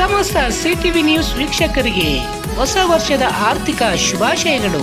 ಸಮಸ್ತ CTV news ವೀಕ್ಷಕರಿಗೆ ಹೊಸ ವರ್ಷದ ಆರ್ಥಿಕ ಶುಭಾಶಯಗಳು.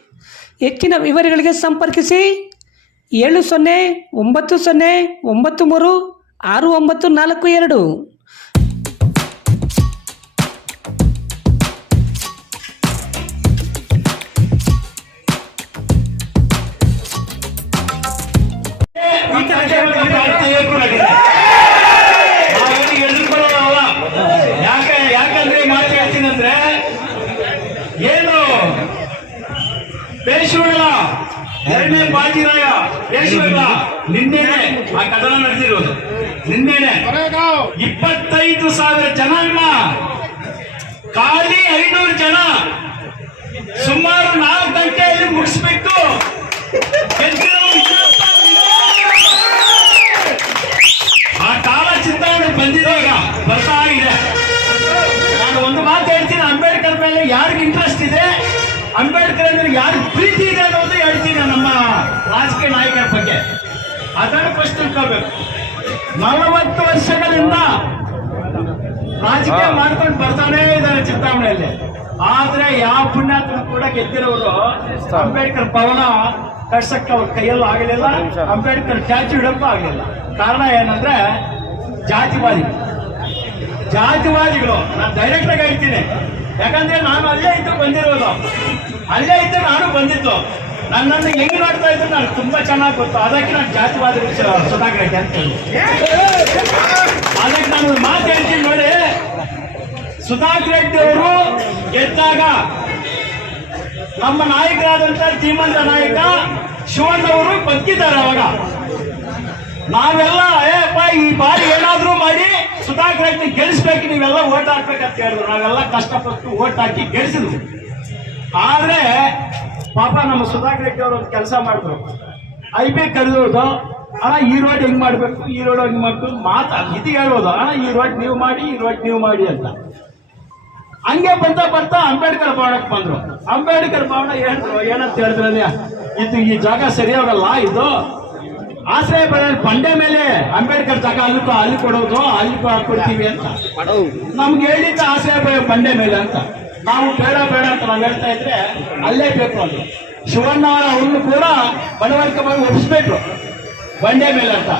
ಹೆಚ್ಚಿನ ವಿವರಗಳಿಗೆ ಸಂಪರ್ಕಿಸಿ ಏಳು ಸೊನ್ನೆ ಒಂಬತ್ತು ಸೊನ್ನೆ ಒಂಬತ್ತು ಮೂರು ಆರು ಒಂಬತ್ತು ನಾಲ್ಕು ಎರಡು ಕಾರ್ಯಕ್ರಮದಲ್ಲಿ ಭಾರತೀಯ ಏಕರಾಗಿದೆ. ನಾವೇನು ಎದುರ್ಕೊಳ್ಳೋದಲ್ಲ. ಯಾಕೆ ಯಾಕಂದ್ರೆ ಈ ಮಾತು ಹೇಳ್ತೀನಂದ್ರೆ ಏನು ಪೇಶ್ವೆಲ್ಲ ಎರಡನೇ ಬಾಜಿರಾಯ ಪೇಶ್ವೆಲ್ಲ ನಿನ್ನೆನೆ ಆ ಕದನ ನಡೆದಿರೋದು. ನಿನ್ನೆನೆ ಇಪ್ಪತ್ತೈದು ಸಾವಿರ ಜನ ಇಲ್ಲ ಖಾಲಿ ಐನೂರು ಜನ ಸುಮಾರು ನಾಲ್ಕು ಗಂಟೆಯಲ್ಲಿ ಮುಗಿಸ್ಬಿಟ್ಟು ಆ ಕಾಲ ಚಿಂತಾವಣೆ ಬಂದಿದಾಗ ಬರ್ತಾ ಇದೆ ನಾನು ಒಂದು ಮಾತು ಹೇಳ್ತೀನಿ, ಅಂಬೇಡ್ಕರ್ ಮೇಲೆ ಯಾರಿಗೆ ಇಂಟ್ರೆಸ್ಟ್ ಇದೆ? ಅಂಬೇಡ್ಕರ್ ಅಂದ್ರೆ ಯಾರು ಪ್ರೀತಿ ಇದೆ ಅನ್ನೋದು ಹೇಳ್ತೀನಿ ನಮ್ಮ ರಾಜಕೀಯ ನಾಯಕರ ಬಗ್ಗೆ. ಅದನ್ನು ಫಸ್ಟ್ ತಿಳ್ಕೋಬೇಕು ನಲವತ್ತು ವರ್ಷಗಳಿಂದ ರಾಜಕೀಯ ಮಾಡ್ಕೊಂಡು ಬರ್ತಾನೆ ಇದ್ದಾರೆ ಚಿಂತಾಮಣಿಯಲ್ಲಿ. ಆದ್ರೆ ಯಾವ ಪುಣ್ಯಾತ್ಮ ಕೂಡ ಗೆದ್ದಿರೋರು ಅಂಬೇಡ್ಕರ್ ಭವನ ಕಟ್ಸಕ್ಕೆ ಅವ್ರ ಕೈಯಲ್ಲೂ ಆಗಲಿಲ್ಲ. ಅಂಬೇಡ್ಕರ್ ಸ್ಟ್ಯಾಚು ಇಡಕ್ಕೂ ಆಗಲಿಲ್ಲ. ಕಾರಣ ಏನಂದ್ರೆ ಜಾತಿವಾದಿ. ಜಾತಿವಾದಿಗಳು. ನಾನು ಡೈರೆಕ್ಟ್ ಆಗಿ ಹೇಳ್ತೀನಿ. ಯಾಕಂದ್ರೆ ನಾನು ಅಲ್ಲೇ ಇದ್ದು ಬಂದಿರೋದು. ಅಲ್ಲೇ ಇದ್ದು ನಾನು ಬಂದಿದ್ದು. ನನ್ನನ್ನು ಹೆಂಗ್ ನೋಡ್ತಾ ಇದ್ರು ನಾನು ತುಂಬಾ ಚೆನ್ನಾಗಿ ಗೊತ್ತು. ಅದಕ್ಕೆ ನಾನು ಜಾತಿವಾದ ಸುಧಾಕರಕ್ಕೆ ಅಂತ ಅದಕ್ಕೆ ನಾನು ಮಾತು ಹೇಳ್ತೀನಿ ನೋಡಿ. ಸುಧಾಕರ್ ರೆಡ್ಡಿ ಅವರು ಗೆದ್ದಾಗ ನಮ್ಮ ನಾಯಕರಾದಂತ ಧೀಮಂತ ನಾಯಕ ಶಿವಣ್ಣ ಅವರು ಬದುಕಿದ್ದಾರೆ ಅವಾಗ. ನಾವೆಲ್ಲ ಅಯ್ಯಪ್ಪ ಈ ಬಾರಿ ಏನಾದ್ರೂ ಮಾಡಿ ಸುಧಾಕರ್ ಐತಿ ಗೆಲ್ಲಿಸ್ಬೇಕು, ನೀವೆಲ್ಲ ಓಟ್ ಹಾಕ್ಬೇಕಂತ ಹೇಳಿದ್ರು. ನಾವೆಲ್ಲ ಕಷ್ಟಪಟ್ಟು ಓಟ್ ಹಾಕಿ ಗೆಲ್ಸಿದ್ರು ಆದ್ರೆ ಪಾಪ ನಮ್ಮ ಸುಧಾಕರ್ ರೆಡ್ಡಿ ಅವರು ಒಂದು ಕೆಲಸ ಮಾಡಿದ್ರು. ಐ ಬಿ ಕರೆದೋದು ಆ ಈ ರೋಡ್ ಹೆಂಗ್ ಮಾಡ್ಬೇಕು? ಈ ರೋಡ್ ಹೆಂಗ್ ಮಾಡ್ಬೇಕು? ಮಾತಾ ಇದು ಹೇಳೋದು ಆ ಈ ರೋಡ್ ನೀವು ಮಾಡಿ, ಈ ರೋಡ್ ನೀವು ಮಾಡಿ ಅಂತ. ಹಂಗೆ ಬರ್ತಾ ಬರ್ತಾ ಅಂಬೇಡ್ಕರ್ ಭವನಕ್ಕೆ ಬಂದ್ರು. ಅಂಬೇಡ್ಕರ್ ಭವನ ಹೇಳಿದ್ರು ಏನಂತ ಹೇಳಿದ್ರೆ ಇದು ಈ ಜಾಗ ಸರಿಯಾಗಲ್ಲ, ಇದು ಆಶ್ರಯ ಪಡೆಯಲು ಬಂಡೆ ಮೇಲೆ ಅಂಬೇಡ್ಕರ್ ಜಾಗ ಅಲ್ಲಿ ಅಲ್ಲಿ ಕೊಡೋದು ಅಲ್ಲಿ ಕೊಡ್ತೀವಿ ಅಂತ. ನಮ್ಗೆ ಹೇಳಿದ್ದ ಆಶ್ರಯ ಪಡೆಯೋ ಬಂಡೆ ಮೇಲೆ ಅಂತ. ನಾವು ಬೇಡ ಬೇಡ ಅಂತ ನಾವು ಹೇಳ್ತಾ ಇದ್ರೆ ಅಲ್ಲೇ ಬೇಕು ಅಂತ ಶಿವಣ್ಣ ಅವರ ಅವ್ರನ್ನು ಕೂಡ ಬಡವಳಿಕೆ ಮಾಡಿ ಒಪ್ಪಿಸ್ಬೇಕು ಬಂಡೆ ಮೇಲೆ ಅಂತ.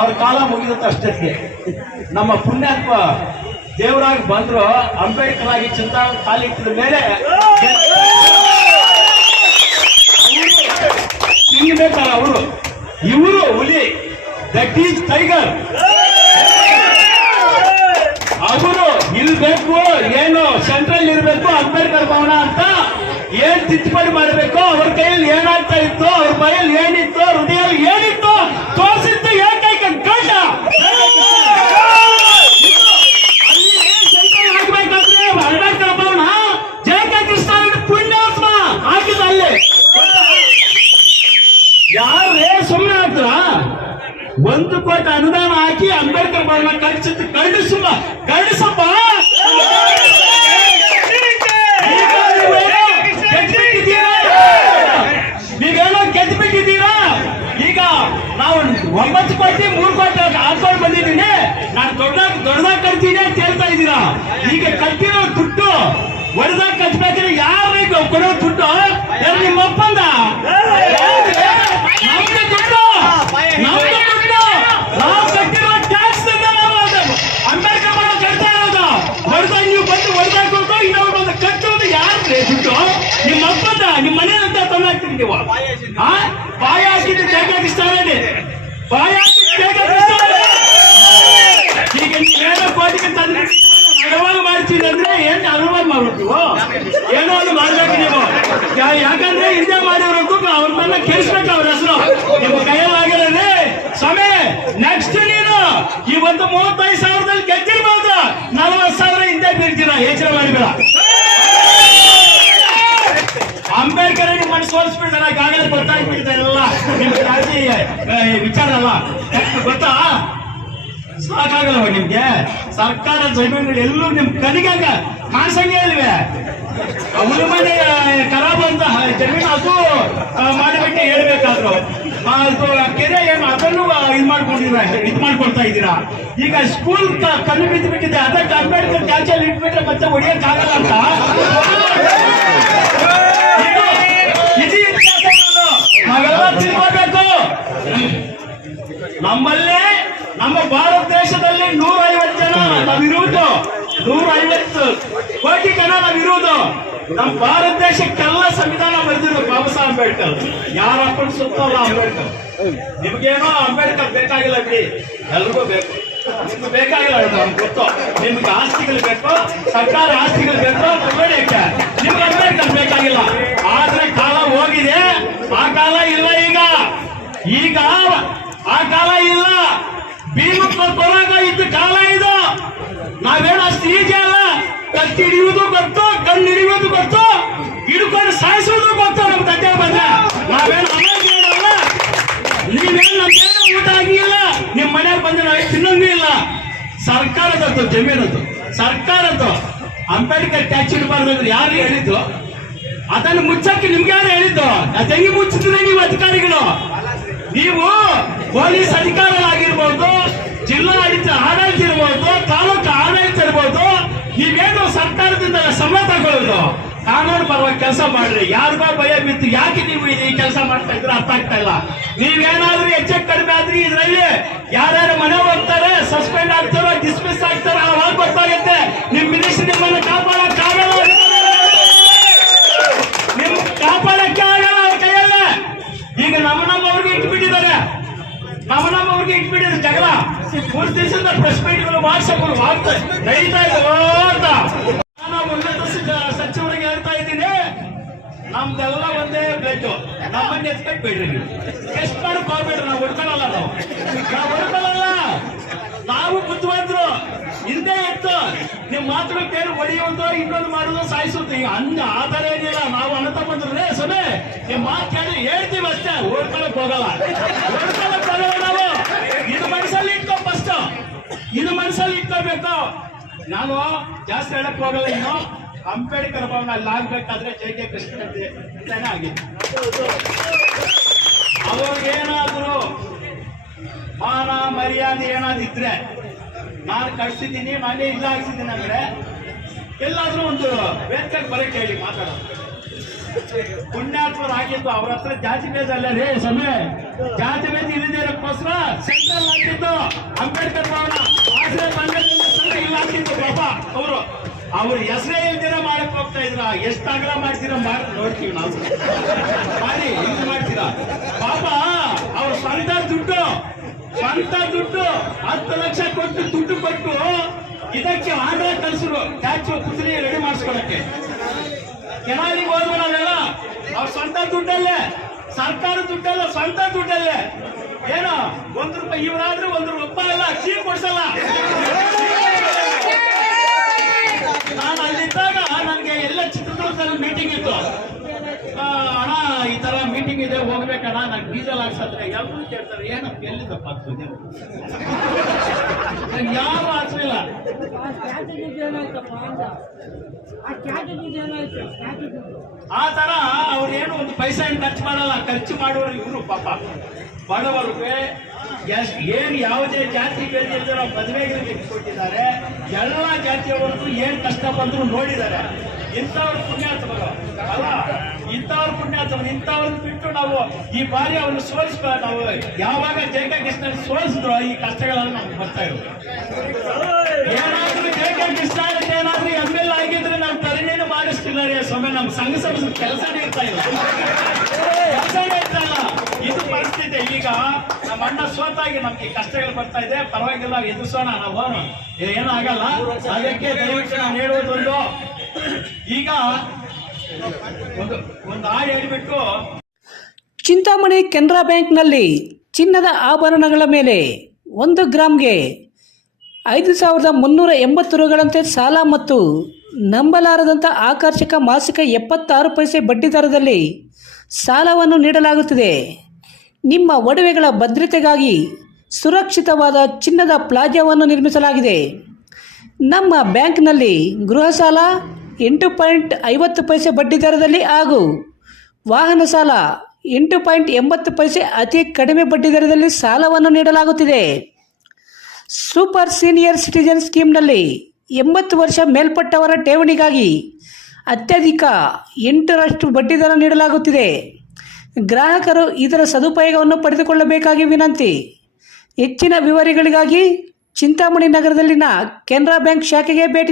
ಅವ್ರ ಕಾಲ ಮುಗಿದ ಅಷ್ಟಕ್ಕೆ ನಮ್ಮ ಪುಣ್ಯಾತ್ಮ ದೇವರಾಗಿ ಬಂದ್ರು, ಅಂಬೇಡ್ಕರ್ ಆಗಿ ಚಿಂತಾ ಕಾಲಿಟ್ಟಿದ ಮೇಲೆ ತಿನ್ಬೇಕಲ್ಲ ಅವರು. ಇವರು ಹುಲಿ. ದಟ್ ಈಸ್ ಟೈಗರ್ ಅವರು ಇಲ್ಬೇಕು, ಏನು ಸೆಂಟ್ರಲ್ ಇರಬೇಕು, ಅಂಬೇಡ್ಕರ್ ಭವನ ಅಂತ ಏನ್ ತಿದ್ದುಪಡಿ ಮಾಡಬೇಕು? ಅವ್ರ ಕೈಯಲ್ಲಿ ಏನಾಗ್ತಾ ಇತ್ತು? ಅವ್ರ ಮೈಯಲ್ಲಿ ಏನಿತ್ತು? ಹೃದಯಲ್ಲಿ ಏನಿತ್ತು ತೋರಿಸಿದ್ದು ಏಕೈಕ ಗಂಡ ಅಲ್ಲಿ ಸೆಂಟ್ರಲ್ ಆಗ್ಬೇಕಾದ್ರೆ ಅಂಬೇಡ್ಕರ್ ಭವನ ಜಯಕ ಕೃಷ್ಣ ಪುಣ್ಯಾತ್ಮ ಹಾಕಿದ ಅಲ್ಲಿ ಯಾರೇ ಸುಮ್ಮನೆ ಆಗ್ತಾರ ಒಂದು ಕೋಟಿ ಅನುದಾನ ಹಾಕಿ ಅಂಬೇಡ್ಕರ್ ಭವನ ಕಳಿಸಿದ್ದು ಕಳಿಸುವ ಕಳಿಸಪ್ಪ ನೀವೇನೋ ಗೆದ್ದು ಬಿಟ್ಟಿದ್ದೀರಾ ಈಗ ನಾವು ಒಂಬತ್ತು ಕೋಟಿ, ಮೂರು ಕೋಟಿ ಹಾಕೊಂಡು ಬಂದಿದ್ದೀನಿ. ನಾನು ದೊಡ್ಡದಾಗ ದೊಡ್ಡದಾಗ ಕಟ್ತೀನಿ ಅಂತ ಹೇಳ್ತಾ ಇದ್ದೀರಾ? ಈಗ ಕಟ್ಟಿರೋ ದುಡ್ಡು ಒಡೆದಾಗ ಕಟ್ಬೇಕಾದ್ರೆ ಯಾರಿಗೆ ಕೊಡೋ ದುಡ್ಡು? ಯಾರು ನಿಮ್ಮ ಒಪ್ಪಂದ ಯಾರಿಗೆ? ನಮ್ದು ದುಡ್ಡು ನಮ್ದು ದುಡ್ಡು ಹಾಕಿದ್ರಿ ನೀವು ಆ? ಬಾಯಿ ಹಾಕಿದ್ದು ಬೇಕಾಗಿಸ್ತಾರೇನೆ ಬಾಯಿ ಹಾಕಿದ್ದು ಬೇಕಾಗಿಸ್ತಾರೆ ಈಗ ನೀವೇನೋ ಕೋಟಿಗೆ ತಂದ್ರೆ ಹಣವಾಗಿ ಮಾಡ್ತೀರಿ ಅಂದ್ರೆ ಏನ್ ಹಣವಾಗಿ ಮಾಡ್ಬಿಡ್ತೀವೋ ಏನೋ ಒಂದು ಮಾಡ್ಬೇಕು ನೀವು ಯಾ- ಯಾಕಂದ್ರೆ ಹಿಂದೆ ಮಾಡಿರೋದು ಅವ್ರನ್ನ ಕೇಳಿಸ್ಬೇಕು ಅವ್ರ ಹೆಸರು ನಿಮ್ಮ ಕೈಯಲ್ಲಾಗಿರೋದೇ ಸಮಯ ನೆಕ್ಸ್ಟ್ ನೀನು ಇವತ್ತು ಮೂವತ್ತೈದು ಸಾವಿರದಲ್ಲಿ ಗೆದ್ದಿರ್ಬೋದು ನಲವತ್ತು ಸಾವಿರ ಹಿಂದೆ ಬೀಳ್ತೀರ ಯೋಚನೆ ಮಾಡಿಬೇಡ ಅಂಬೇಡ್ಕರ್ ಮನಸ್ಸು ಸೋಲಿಸ್ಬಿಡ್ತಾರೆ ಈಗಾಗಲೇ ಗೊತ್ತಾಗ್ಬಿಟ್ಟಿದ್ದಾರೆಲ್ಲ ನಿಮ್ ಜಾತಿ ಆ, ವಿಚಾರ ಅಲ್ಲ. ಗೊತ್ತಾ? ಸಾಕಾಗಲ್ಲ ನಿಮ್ಗೆ. ಸರ್ಕಾರ ಜಮೀನುಗಳು ಎಲ್ಲೂ ನಿಮ್ ಕನಿಗಾಗ ಮಾಡ್ಸಂಗೆ ಇಲ್ವೇ? ಅವ್ರ ಮನೆ ಖರಾಬ್ ಅಂತ ಜಮೀನು ಅದು ಮಾಡಿಬಿಟ್ಟು ಹೇಳ್ಬೇಕಾದ್ರು. ಆ, ಅದು ಕೆರೆ ಏನು ಅದನ್ನು ಇದು ಮಾಡ್ಕೊಂಡಿದ್ರ ಇದು ಮಾಡ್ಕೊಳ್ತಾ ಇದ್ದೀರಾ? ಈಗ ಸ್ಕೂಲ್ ಕಣ್ಣು ಬಿದ್ದು ಬಿಟ್ಟಿದೆ ಅದಕ್ಕೆ ಅಂಬೇಡ್ಕರ್ ಕ್ಯಾಚಲ್ಲಿ ಇಟ್ಬಿಟ್ರೆ ಮತ್ತೆ ಅಂತ? ಇದು ಇತಿಹಾಸ ಅನ್ನೋದು. ನಾವೆಲ್ಲ ನಮ್ಮಲ್ಲೇ ನಮ್ಮ ಭಾರತ ದೇಶದಲ್ಲಿ ನೂರ ಐವತ್ತು ಜನ ನಾವಿರುವುದು. ನೂರ ಐವತ್ತು ಕೋಟಿ ಜನ ನಾವಿರುವುದು ನಮ್ಮ ಭಾರತ ದೇಶಕ್ಕೆಲ್ಲ ಸಂವಿಧಾನ ಬರೆದಿರೋದು ಬಾಬಾ ಸಾಹೇಬ್ ಅಂಬೇಡ್ಕರ್. ಯಾರ ಸುತ್ತಲ್ಲ ಅಂಬೇಡ್ಕರ್. ನಿಮ್ಗೇನೋ ಅಂಬೇಡ್ಕರ್ ಬೇಕಾಗಿಲ್ಲ ಬಿಡಿ ಎಲ್ರಿಗೂ ಬೇಕು. ನಿಮ್ಗೆ ಬೇಕಾಗಿಲ್ಲ ನಮ್ಗೆ ಗೊತ್ತು. ನಿಮ್ಗೆ ಆಸ್ತಿಗಳು ಬೇಕು. ಸರ್ಕಾರ ಆಸ್ತಿಗಳು ಬೇಕು. ಅಂಬೇಡ್ಕರ್ ನಿಮ್ಗೆ ಅಂಬೇಡ್ಕರ್ ಬೇಕಾಗಿಲ್ಲ. ಆದ್ರೆ ಕಾಲ ಹೋಗಿದೆ. ಆ ಕಾಲ ಇಲ್ಲ ಈಗ. ಈಗ ಆ ಕಾಲ ಇಲ್ಲ. ಭೀಮಪ್ಪ ಕೊಲಾಗ ಇದ್ದ ಕಾಲ ಇದು. ನಾವೇನು ಅಷ್ಟು ಈಜಿ ಅಲ್ಲ ಕತ್ತಿ ಹಿಡಿಯುವುದು ಗೊತ್ತು ಕಣ್ಣು ಹಿಡಿಯುವುದು ಗೊತ್ತು ಹಿಡ್ಕೊಂಡು ಸಾಯಿಸೋದು ಗೊತ್ತು ನಮ್ಮ ತಂದೆ ಬಂದ ನಾವೇನು ಅಲ್ಲ ನೀವೇನು ನಮ್ಮ ಊಟ ಆಗಿಲ್ಲ, ನಿಮ್ಮ ಮನೆಗೆ ಬಂದ್ರೆ ನಾವೇ ತಿನ್ನಂಗೂ ಇಲ್ಲ. ಸರ್ಕಾರದದ್ದು ಜಮೀನದ್ದು ಸರ್ಕಾರದ್ದು. ಅಂಬೇಡ್ಕರ್ ಟ್ಯಾಕ್ಸ್ ಇಡಬಾರ್ದು ಅಂದ್ರೆ ಯಾರು ಹೇಳಿದ್ದು? ಅದನ್ನು ಮುಚ್ಚಕ್ಕೆ ನಿಮ್ಗೆ ಯಾರು ಹೇಳಿದ್ದು? ಅದು ಹೆಂಗೆ ಮುಚ್ಚಿದ್ರೆ ನೀವು ಅಧಿಕಾರಿಗಳು. ನೀವು ಪೊಲೀಸ್ ಅಧಿಕಾರಿಗಳಾಗಿರ್ಬೋದು ಜಿಲ್ಲಾ ಆಡಳಿತ ಇರ್ಬೋದು, ತಾಲೂಕು ಆಡಳಿತ ಇರ್ಬೋದು ನೀವೇನು ಸರ್ಕಾರದಿಂದ ಸಂಬಳ ತಗೊಳ್ಳೋದು? ಕಾನೂನು ಪರವಾಗಿ ಕೆಲಸ ಮಾಡ್ರಿ. ಯಾರಿಗೋ ಭಯ ಬಿತ್ತು. ಯಾಕೆ ನೀವು ಈ ಕೆಲಸ ಮಾಡ್ತಾ ಇದ್ರೆ ಅರ್ಥ ಆಗ್ತಾ ಇಲ್ಲ. ನೀವೇನಾದ್ರೂ ಹೆಚ್ಚು ಕಡಿಮೆ ಆದ್ರೆ ಇದರಲ್ಲಿ ಯಾರ್ಯಾರು ಮನೆ ಹೋಗ್ತಾರೆ ಸಸ್ಪೆಂಡ್ ಆಗ್ತಾರೋ ಡಿಸ್ಮಿಸ್ ಆಗ್ತಾರೋ ಅವಾಗ ಗೊತ್ತಾಗುತ್ತೆ ನಿಮ್ ಮಿನಿಸ್ಟರ್ ನಿಮ್ಮನ್ನ ಕಾಪಾಡಕ್ಕಾಗಲ್ಲ ನಿಮ್ ಕಾಪಾಡಕ್ಕೆ ಆಗಲ್ಲ ಅವ್ರ ಕೈಯಲ್ಲೇ ಈಗ ನಮ್ಮ ನಮ್ಮ ಅವ್ರಿಗೆ ಇಟ್ಬಿಟ್ಟಿದ್ದಾರೆ ನಮ್ಮ ನಮ್ಮ ಅವ್ರಿಗೆ ಇಟ್ಬಿಟ್ಟಿದ್ರು ಜಗಳ. ಮೂರು ದಿವಸದ ಪ್ರೆಸ್ ಮೀಟ್ಗಳು ಮಾಡಿಸ್ಕೊಂಡು ಆಗ್ತಾ ನಡೀತಾ ಇದೆ ಅಂತ. ನಾನು ಉನ್ನತ ಸಚಿವರಿಗೆ ಹೇಳ್ತಾ ಇದ್ದೀನಿ. ನಮ್ದೆಲ್ಲ ಒಂದೇ ಬ್ಲಡ್ ನಮ್ಮನ್ನ ಎತ್ಕೊಂಡ್ ಬೇಡ್ರಿ ನೀವು. ಎಷ್ಟು ಮಾಡಕ್ ಹೋಗ್ಬೇಡ್ರಿ ನಾವು ಹೊಡ್ಕೊಳ್ಳಲ್ಲ ನಾವು. ನಾವು ಹೊಡ್ಕೊಳ್ಳಲ್ಲ ನಾವು ಬುದ್ಧಿವಂತರು. ಹಿಂದೆ ಇತ್ತು. ನಿಮ್ ಮಾತ್ರ ಕೇಳಿ ಹೊಡೆಯೋದು ಇನ್ನೊಂದು ಮಾಡೋದು ಸಾಯಿಸೋದು ಈಗ ಹಂಗ ಆ ಥರ ಏನಿಲ್ಲ. ನಾವು ಅನಂತ ಬಂದ್ರೆ ಸುಮ್ಮನೆ ನಿಮ್ ಮಾತು ಕೇಳಿ ಹೇಳ್ತೀವಿ ಅಷ್ಟೇ. ಹೊಡ್ಕೊಳಕ್ ಹೋಗಲ್ಲ. ಹೊಡ್ಕೊಳಕ್ ಹೋಗಲ್ಲ ನಾವು ಇದು ಮನಸ್ಸಲ್ಲಿ ಇಟ್ಕೋ ಫಸ್ಟ್ ಇದು ಮನಸ್ಸಲ್ಲಿ ಇಟ್ಕೋಬೇಕು. ನಾನು ಜಾಸ್ತಿ ಹೇಳಕ್ ಹೋಗಲ್ಲ ಇನ್ನು. ಅಂಬೇಡ್ಕರ್ ಭವನ ಅಲ್ಲಿ ಆಗ್ಬೇಕಾದ್ರೆ ಜೆ ಕೆ ಕೃಷ್ಣ ಆಗಿದೆ. ಮಾನ, ಮರ್ಯಾದೆ ಏನಾದಿದ್ರೆ ನಾನು ಕಳ್ಸಿದ್ದೀನಿ ನಾನೇ ಇಲ್ಲ ಹಾಕ್ಸಿದ್ದೀನಿ ಅಂದ್ರೆ ಎಲ್ಲಾದ್ರೂ ಒಂದು ವೇದಿಕೆಗೆ ಬರಕ್ಕೆ ಹೇಳಿ ಮಾತಾಡೋದು. ಪುಣ್ಯಾತ್ಮರು ಆಗಿದ್ದು ಅವ್ರ ಹತ್ರ ಜಾತಿ ಭೇದ ಅಲ್ಲ ರೇ ಸಮಯ ಜಾತಿ ಭೇದ ಇಲ್ಲದೆ ಇರೋಕ್ಕೋಸ್ಕರ ಸೆಂಟ್ರಲ್ ಆಗಿದ್ದು ಅಂಬೇಡ್ಕರ್ ಭವನ. ಬಂಡದಿಂದ ಸಂಘ ಇಲ್ಲ ಪಾಪ ಅವರು, ಅವ್ರ ಹೆಸರೇ ಇಲ್ದಿರ ಮಾಡಕ್ ಹೋಗ್ತಾ ಇದ್ರ? ಎಷ್ಟು ಅಗಲ ಮಾಡ್ತೀರಾ? ಮಾಡಿ ನೋಡ್ತೀವಿ ನಾವು. ಮಾಡಿ ಇದು ಮಾಡ್ತೀರಾ? ಪಾಪ, ಅವ್ರ ಸ್ವಂತ ದುಡ್ಡು ಸ್ವಂತ ದುಡ್ಡು, ಹತ್ತು ಲಕ್ಷ ಕೊಟ್ಟು ದುಡ್ಡು ಕೊಟ್ಟು ಇದಕ್ಕೆ ಆಂಧ್ರ ಕಲ್ಸರು ಟ್ಯಾಚು ಪುತ್ರಿ ರೆಡಿ ಮಾಡಿಸ್ಕೊಳಕ್ಕೆ. ಕೆನಾಲಿಗೆ ಹೋದ್ಮೇಲೆ ಅವ್ರ ಸ್ವಂತ ದುಡ್ಡಲ್ಲೇ, ಸರ್ಕಾರ ದುಡ್ಡಲ್ಲ, ಸ್ವಂತ ದುಡ್ಡಲ್ಲೇ. ಏನು, ಒಂದ್ ರೂಪಾಯಿ ಇವರಾದ್ರೆ ಒಂದ್ ರೂಪಾಯಿ ಅಲ್ಲ ಚೀ ಕೊಡ್ಸಲ್ಲ. ನಾನು ಅಲ್ಲಿದ್ದಾಗ ನನಗೆ ಎಲ್ಲ ಚಿತ್ರದುರ್ಗದಲ್ಲಿ ಮೀಟಿಂಗ್ ಇತ್ತು. ಅಣ್ಣ, ಈ ತರ ಮೀಟಿಂಗ್ ಇದೆ, ಹೋಗ್ಬೇಕಣ್ಣ ನಾನು ಡೀಸೆಲ್ ಹಾಕ್ಸಂದ್ರೆ ಎಲ್ಲರೂ ಕೇಳ್ತಾರೆ ಅದು ನೀವು ನಂಗೆ ಯಾವ ಹಾಕ್ಲಿಲ್ಲ ಆ ತರ ಅವ್ರೇನು ಒಂದು ಪೈಸೆ ಏನು ಖರ್ಚು ಮಾಡಲ್ಲ, ಖರ್ಚು ಮಾಡೋರು ಇವರು ಪಾಪ. ಬಡವರಿಗೆ ಏನು ಯಾವುದೇ ಜಾತಿ ಬೇರೆ ಇಲ್ದಿರೋ ಮದುವೆಗಳಿಗೆ ಕೊಟ್ಟಿದ್ದಾರೆ ಎಲ್ಲ ಜಾತಿಯವರೆಗೂ ಏನ್ ಕಷ್ಟ ಬಂದ್ರು ನೋಡಿದ್ದಾರೆ. ಇಂಥವ್ರ ಪುಣ್ಯಾತ್ಮರು, ಅಲ್ಲ? ಇಂಥವ್ರ ಪುಣ್ಯಾತ್ಮರು, ಇಂಥವ್ರನ್ನ ಬಿಟ್ಟು ನಾವು ಈ ಬಾರಿ ಅವ್ರನ್ನ ಸೋಲಿಸ್ಬ, ನಾವು ಯಾವಾಗ ಜೆ ಕೆ ಕೃಷ್ಣ ಸೋಲಿಸಿದ್ರು ಈ ಕಷ್ಟಗಳನ್ನು ನಮ್ಗೆ ಬರ್ತಾ ಇರೋದು. ಏನಾದ್ರೂ ಜೆ ಕೆ ಕೃಷ್ಣ ಏನಾದ್ರೂ ಎಂ ಆಗಿದ್ರೆ ನಾವು ತಲೆನೇನು ಮಾಡಿಸ್ತಿಲ್ಲ ರೀ ಸ್ವಾಮಿ ನಮ್ಮ ಸಂಘ ಸಂಸ್ಥೆ ಕೆಲಸನೇ ಇರ್ತಾ ಇಲ್ಲ ಪರಿಸ್ಥಿತಿ ಈಗ ನಮ್ಮ ಅಣ್ಣ ಸ್ವತ್ತಾಗಿ ನಮ್ಗೆ ಕಷ್ಟಗಳು ಬರ್ತಾ ಇದೆ. ಪರವಾಗಿಲ್ಲ, ಎದುರಿಸೋಣ, ನಾವು ಏನೂ ಆಗಲ್ಲ. ಅದಕ್ಕೆ ದಯವಿಟ್ಟು ನಾನು ಹೇಳುವುದೊಂದು ಈಗ ಒಂದು ಒಂದು ಆ ಹೇಳ್ಬಿಟ್ಟು. ಚಿಂತಾಮಣಿ ಕೆನರಾ ಬ್ಯಾಂಕ್ನಲ್ಲಿ ಚಿನ್ನದ ಆಭರಣಗಳ ಮೇಲೆ ಒಂದು ಗ್ರಾಮ್ಗೆ ಐದು ಸಾವಿರದ ಮುನ್ನೂರ ಎಂಬತ್ತು ರೂಪಾಯಿಗಳಂತೆ ಸಾಲ ಮತ್ತು ನಂಬಲಾರದಂಥ ಆಕರ್ಷಕ ಮಾಸಿಕ ಎಪ್ಪತ್ತಾರು ಪೈಸೆ ಬಡ್ಡಿ ದರದಲ್ಲಿ ಸಾಲವನ್ನು ನೀಡಲಾಗುತ್ತಿದೆ. ನಿಮ್ಮ ಒಡವೆಗಳ ಭದ್ರತೆಗಾಗಿ ಸುರಕ್ಷಿತವಾದ ಚಿನ್ನದ ಪ್ಲಾಜಾವನ್ನು ನಿರ್ಮಿಸಲಾಗಿದೆ. ನಮ್ಮ ಬ್ಯಾಂಕ್ನಲ್ಲಿ ಗೃಹ ಸಾಲ ಎಂಟು ಪಾಯಿಂಟ್ ಐವತ್ತು ಪೈಸೆ ಬಡ್ಡಿ ದರದಲ್ಲಿ ಹಾಗೂ ವಾಹನ ಸಾಲ ಎಂಟು ಪಾಯಿಂಟ್ ಎಂಬತ್ತು ಪೈಸೆ ಅತಿ ಕಡಿಮೆ ಬಡ್ಡಿ ದರದಲ್ಲಿ ಸಾಲವನ್ನು ನೀಡಲಾಗುತ್ತಿದೆ. ಸೂಪರ್ ಸೀನಿಯರ್ ಸಿಟಿಜನ್ ಸ್ಕೀಮ್ನಲ್ಲಿ ಎಂಬತ್ತು ವರ್ಷ ಮೇಲ್ಪಟ್ಟವರ ಠೇವಣಿಗಾಗಿ ಅತ್ಯಧಿಕ ಎಂಟರಷ್ಟು ಬಡ್ಡಿದರ ನೀಡಲಾಗುತ್ತಿದೆ. ಗ್ರಾಹಕರು ಇದರ ಸದುಪಯೋಗವನ್ನು ಪಡೆದುಕೊಳ್ಳಬೇಕಾಗಿ ವಿನಂತಿ. ಹೆಚ್ಚಿನ ವಿವರಗಳಿಗಾಗಿ ಚಿಂತಾಮಣಿ ನಗರದಲ್ಲಿನ ಕೆನರಾ ಬ್ಯಾಂಕ್ ಶಾಖೆಗೆ ಭೇಟಿ